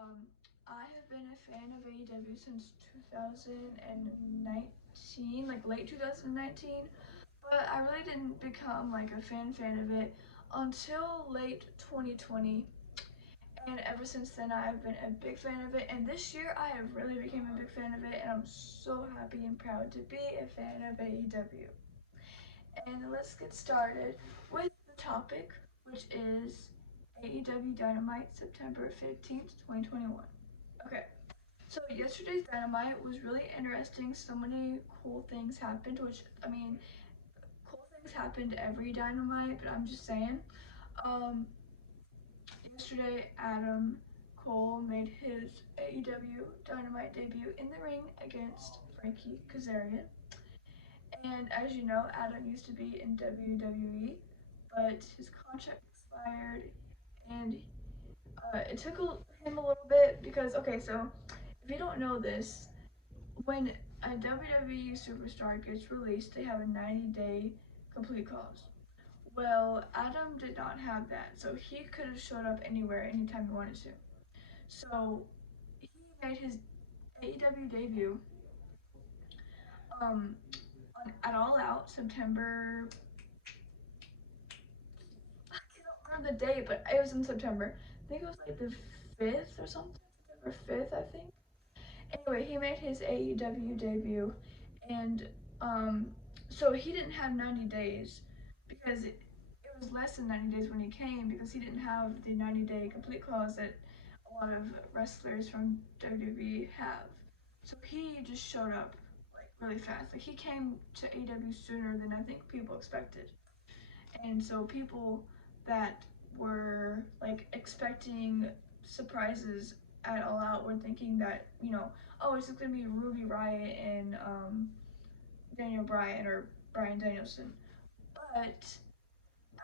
Um, I have been a fan of AEW since 2019, like late 2019, but I really didn't become like a fan of it until late 2020. And ever since then, I've been a big fan of it. And this year, I have really become a big fan of it, and I'm so happy and proud to be a fan of AEW. And let's get started with the topic, which is AEW Dynamite September 15th, 2021. Okay, so yesterday's Dynamite was really interesting. So many cool things happened, which, I mean, cool things happened every Dynamite, but I'm just saying. Um, Yesterday, Adam Cole made his AEW Dynamite debut in the ring against Frankie Kazarian. And as you know, Adam used to be in WWE, but his contract expired, and it took him a little bit because, okay, so if you don't know this, when a WWE superstar gets released, they have a 90-day complete clause. Well, Adam did not have that, so he could have showed up anywhere, anytime he wanted to. So he made his AEW debut um, at All Out September. I don't remember the date, but it was in September. I think it was like the 5th or something. September 5th, I think. Anyway, he made his AEW debut, and so he didn't have 90 days because it was less than 90 days when he came because he didn't have the 90-day complete clause that a lot of wrestlers from WWE have. So he just showed up like really fast. Like he came to AEW sooner than I think people expected. And so people that were like expecting surprises at All Out were thinking that, oh, it's just gonna be Ruby Riott and Daniel Bryan or Bryan Danielson. But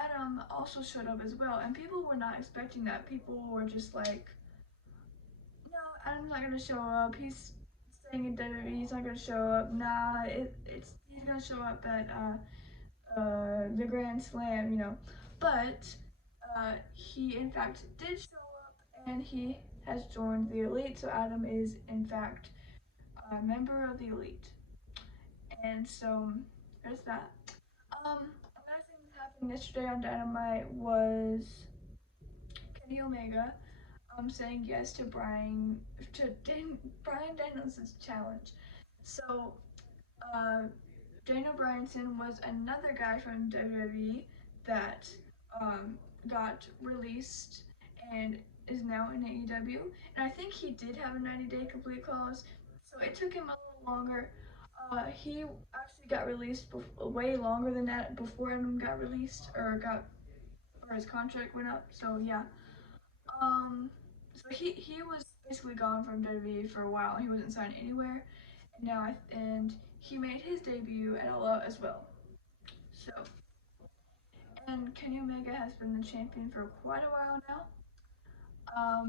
Adam also showed up as well, and people were not expecting that. People were just like, no, Adam's not gonna show up. He's staying in WWE. He's not gonna show up. Nah, it's he's gonna show up at the Grand Slam, But he in fact did show up, and he has joined the Elite. So Adam is in fact a member of the Elite, and so there's that. Another thing that happened yesterday on Dynamite was Kenny Omega saying yes to Brian Danielson's challenge. So uh, Daniel Bryanson was another guy from WWE that um, got released and is now in AEW. And I think he did have a 90-day complete clause, so it took him a little longer. He actually got released way longer than that before Adam got released or his contract went up. So yeah, um, so he was basically gone from WWE for a while. He wasn't signed anywhere, and he made his debut at All Out as well. So, and Kenny Omega has been the champion for quite a while now.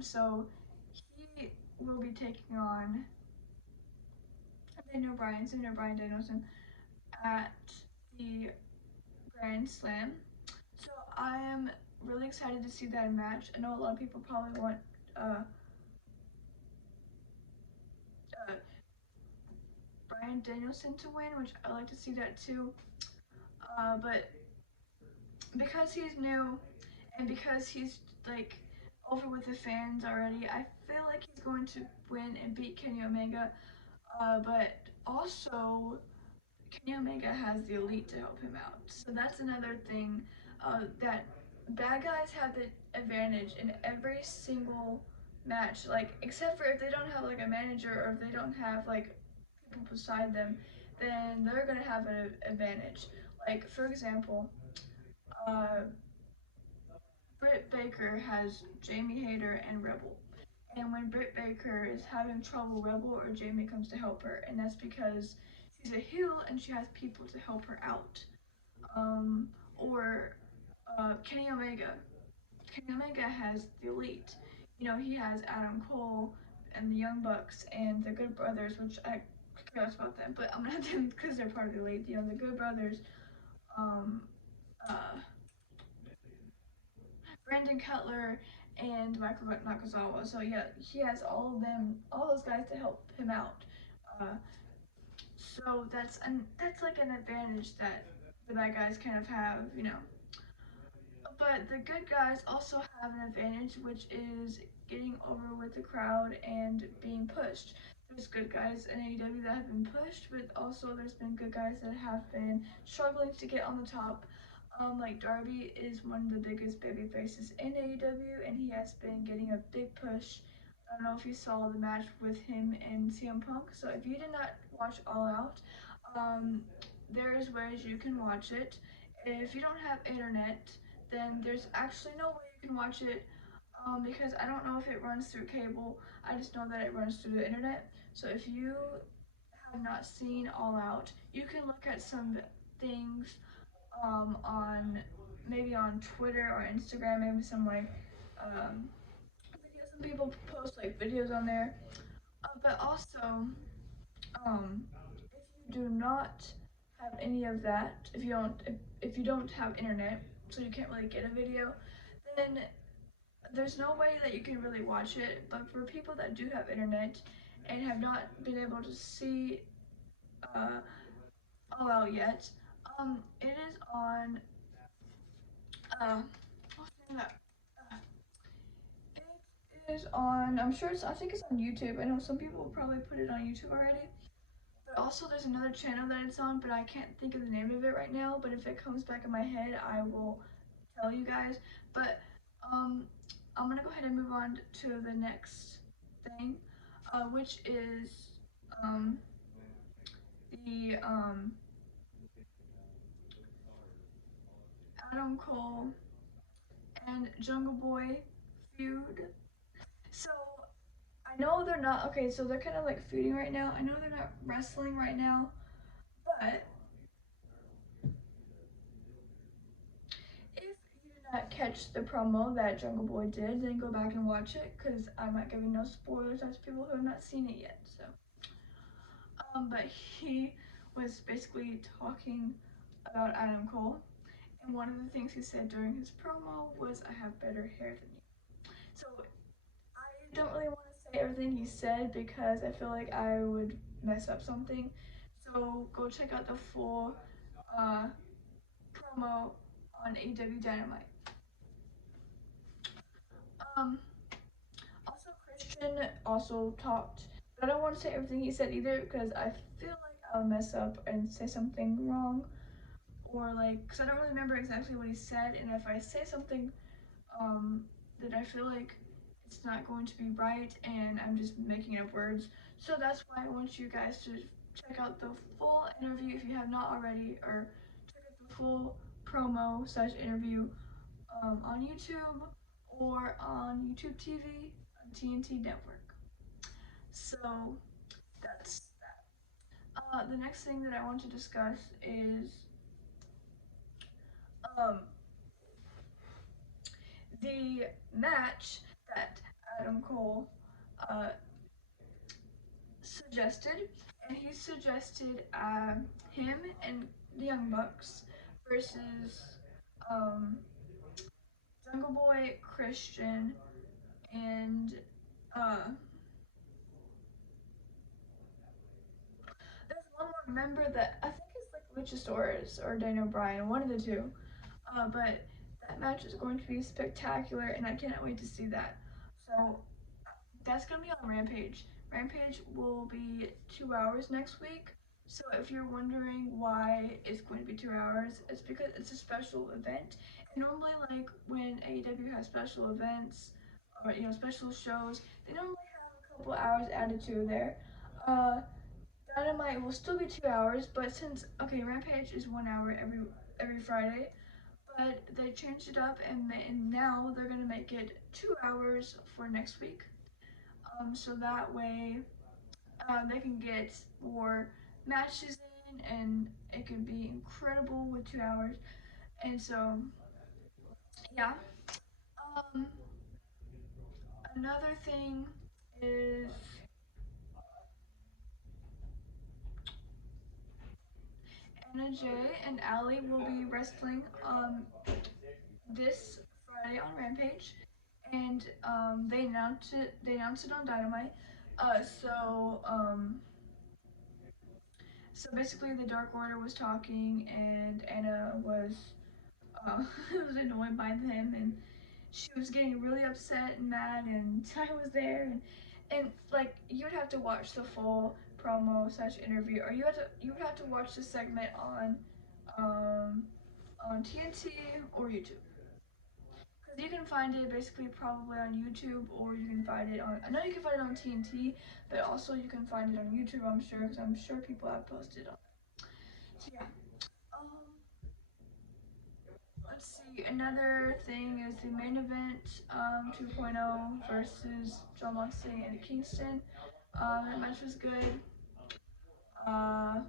So he will be taking on Bryan Danielson at the Grand Slam. So I am really excited to see that match. I know a lot of people probably want uh, uh, Bryan Danielson to win, which I like to see that too. But because he's new and because he's like over with the fans already, I feel like he's going to win and beat Kenny Omega. But also, Kenny Omega has the Elite to help him out. So that's another thing that bad guys have the advantage in every single match, like except for if they don't have like a manager or if they don't have like people beside them, then they're gonna have an advantage. Like for example, uh, Britt Baker has Jamie Hayter and Rebel. And when Britt Baker is having trouble, Rebel or Jamie comes to help her, and that's because she's a heel and she has people to help her out. Um, or Kenny Omega. Kenny Omega has the Elite. He has Adam Cole and the Young Bucks and the Good Brothers, which I forgot about them, but I'm gonna have them because they're part of the Elite. The Good Brothers, um, uh, Brandon Cutler, and Michael Nakazawa. So yeah, he has all of them, all those guys to help him out. Uh, so that's like an advantage that the bad guys kind of have, you know. But the good guys also have an advantage, which is getting over with the crowd and being pushed. There's good guys in AEW that have been pushed, but also there's been good guys that have been struggling to get on the top. Like Darby is one of the biggest baby faces in AEW, and he has been getting a big push. I don't know if you saw the match with him and CM Punk. So if you did not watch All Out, um, there's ways you can watch it. If you don't have internet, then there's actually no way you can watch it because I don't know if it runs through cable. I just know that it runs through the internet. So if you have not seen All Out, you can look at some things on maybe on Twitter or Instagram, maybe some like videos. Some people post like videos on there, but also if you do not have any of that, if you don't have internet, so you can't really get a video, then there's no way that you can really watch it. But for people that do have internet and have not been able to see uh, All Out yet, it is on. What's the name of that? It is on. I'm sure it's. I think it's on YouTube. I know some people will probably put it on YouTube already. But also, there's another channel that it's on, but I can't think of the name of it right now. But if it comes back in my head, I will tell you guys. But um, I'm gonna go ahead and move on to the next thing, which is um, the Adam Cole and Jungle Boy feud. So I know they're not okay. So they're kind of like feuding right now. I know they're not wrestling right now, but if you did not catch the promo that Jungle Boy did, then go back and watch it because I'm not giving no spoilers to people who have not seen it yet. So, but he was basically talking about Adam Cole, and one of the things he said during his promo was, "I have better hair than you." So I don't really want to say everything he said because I feel like I would mess up something. So go check out the full uh, promo on AEW Dynamite. Um, Also, Christian also talked, but I don't want to say everything he said either because I feel like I'll mess up and say something wrong, or like, because I don't really remember exactly what he said, and if I say something that I feel like it's not going to be right and I'm just making up words. So that's why I want you guys to check out the full interview if you have not already, or check out the full promo slash interview on YouTube or on YouTube TV on TNT Network. So that's that. The next thing that I want to discuss is um, the match that Adam Cole uh, suggested, and he suggested him and the Young Bucks versus um, Jungle Boy, Christian, and uh, there's one more member that I think is like Luchasaurus or Daniel Bryan, one of the two. But that match is going to be spectacular, and I cannot wait to see that. So that's gonna be on Rampage. Rampage will be 2 hours next week. So if you're wondering why it's going to be 2 hours, it's because it's a special event. And normally, like when AEW has special events or special shows, they normally have a couple hours added to there. Uh, Dynamite will still be 2 hours, but since Rampage is 1 hour every Friday, but they changed it up and now they're gonna make it 2 hours for next week. So that way they can get more matches in and it can be incredible with 2 hours. And so, yeah. Um, Another thing is Anna Jay and Allie will be wrestling this Friday on Rampage. and they announced it. They announced it on Dynamite. Uh, so um, so basically, the Dark Order was talking, and Anna was was annoyed by them, and she was getting really upset and mad, and I was there, and like you would have to watch the full promo slash interview, or you would have to watch the segment um, on TNT or YouTube. Because you can find it basically probably on YouTube, or you can find it on. I know you can find it on TNT, but also you can find it on YouTube. I'm sure, because I'm sure people have posted on. So yeah. Um, let's see. Another thing is the main event, 2.0 versus John Moxley and Kingston. That match was good. I don't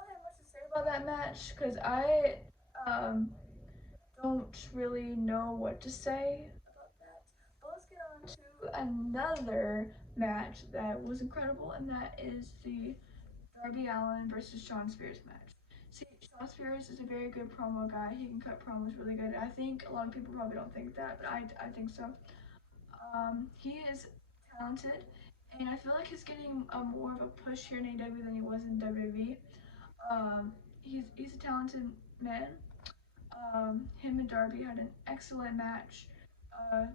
really have much to say about that match because I um, don't really know what to say about that. But let's get on to another match that was incredible, and that is the Darby Allin versus Shawn Spears match. See, Shawn Spears is a very good promo guy. He can cut promos really good. I think a lot of people probably don't think that, but I think so. He is talented, and I feel like he's getting more of a push here in AEW than he was in WWE. He's a talented man. Him and Darby had an excellent match. Uh,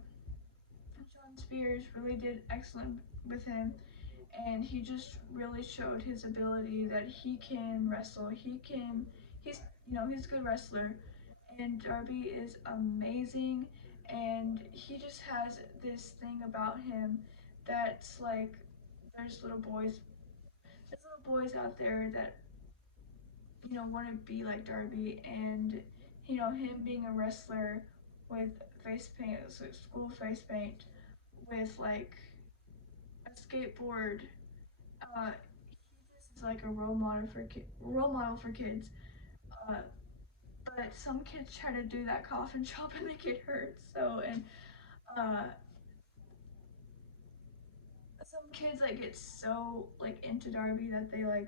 Shawn Spears really did excellent with him, and he just really showed his ability that he can wrestle. He's he's a good wrestler, and Darby is amazing, and he just has this thing about him that's like there's little boys, out there that want to be like Darby, and him being a wrestler with face paint, so school face paint, with like a skateboard. He just is like a role model for kids. Uh, but some kids try to do that coffin chop and they get hurt. So and uh, some kids like get so like into Darby that they like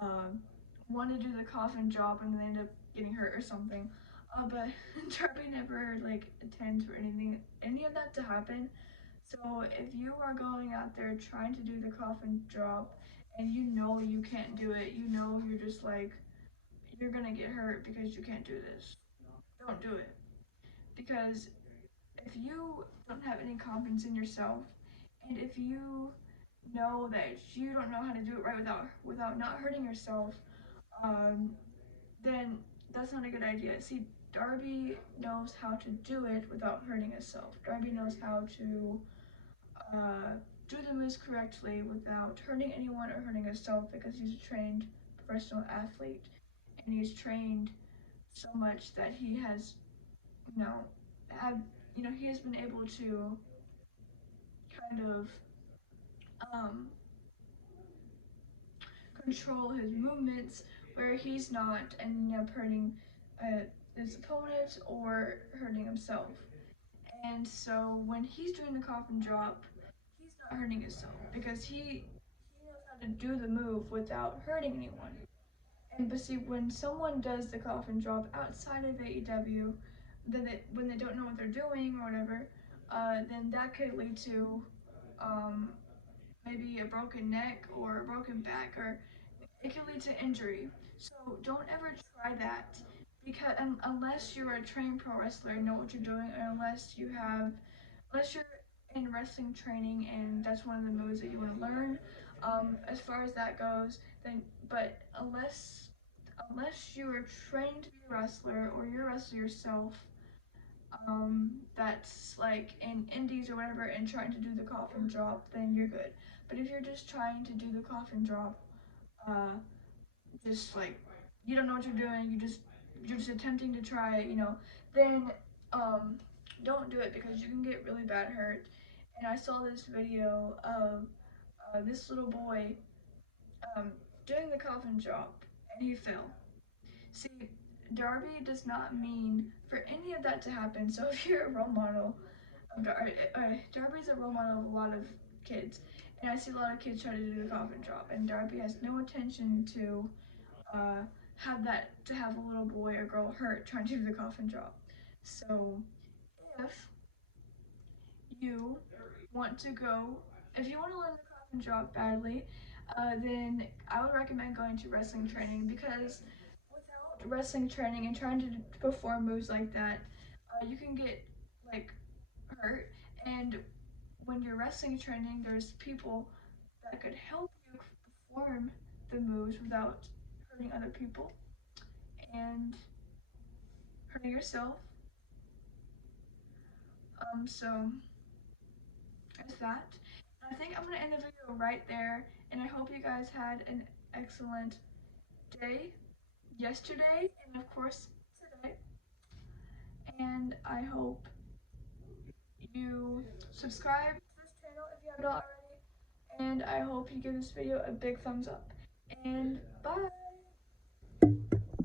um, want to do the coffin job and they end up getting hurt or something. But Darby never like intends for any of that to happen. So if you are going out there trying to do the coffin job and you know you can't do it, you're just like you're gonna get hurt because you can't do this. Don't do it, because if you don't have any confidence in yourself, and if you know that you don't know how to do it right without not hurting yourself, um, then that's not a good idea. See, Darby knows how to do it without hurting himself. Darby knows how to uh, do the moves correctly without hurting anyone or hurting himself, because he's a trained professional athlete, and he's trained so much that he has, you know, had, he has been able to kind of um, control his movements where he's not ending up hurting uh, his opponent or hurting himself. And so when he's doing the coffin drop, he's not hurting himself because he knows how to do the move without hurting anyone. And but see, when someone does the coffin drop outside of AEW, when they don't know what they're doing or whatever, then that could lead to um, maybe a broken neck or a broken back, or it can lead to injury. So don't ever try that, because unless you're a trained pro wrestler and know what you're doing, or unless you're in wrestling training and that's one of the moves that you want to learn. As far as that goes, then but unless you are trained to be a wrestler or you're a wrestler yourself, that's like in indies or whatever, and trying to do the coffin drop, then you're good. But if you're just trying to do the coffin drop, uh, just like you don't know what you're doing, you're just attempting to try it, then um, don't do it, because you can get really bad hurt. And I saw this video of this little boy um, doing the coffin drop, and he fell. See, Darby does not mean for any of that to happen. So if you're a role model of Darby's a role model of a lot of kids, and I see a lot of kids try to do the coffin drop, and Darby has no intention to have a little boy or girl hurt trying to do the coffin drop. So if you want to go, if you want to learn the craft and drop badly, then I would recommend going to wrestling training, because without wrestling training and trying to perform moves like that, you can get like hurt. And when you're wrestling training, there's people that could help you perform the moves without hurting other people and hurting yourself. So there's that. And I think I'm gonna end the video right there. And I hope you guys had an excellent day yesterday and of course today. And I hope you subscribe to this channel if you haven't already. And I hope you give this video a big thumbs up. And bye!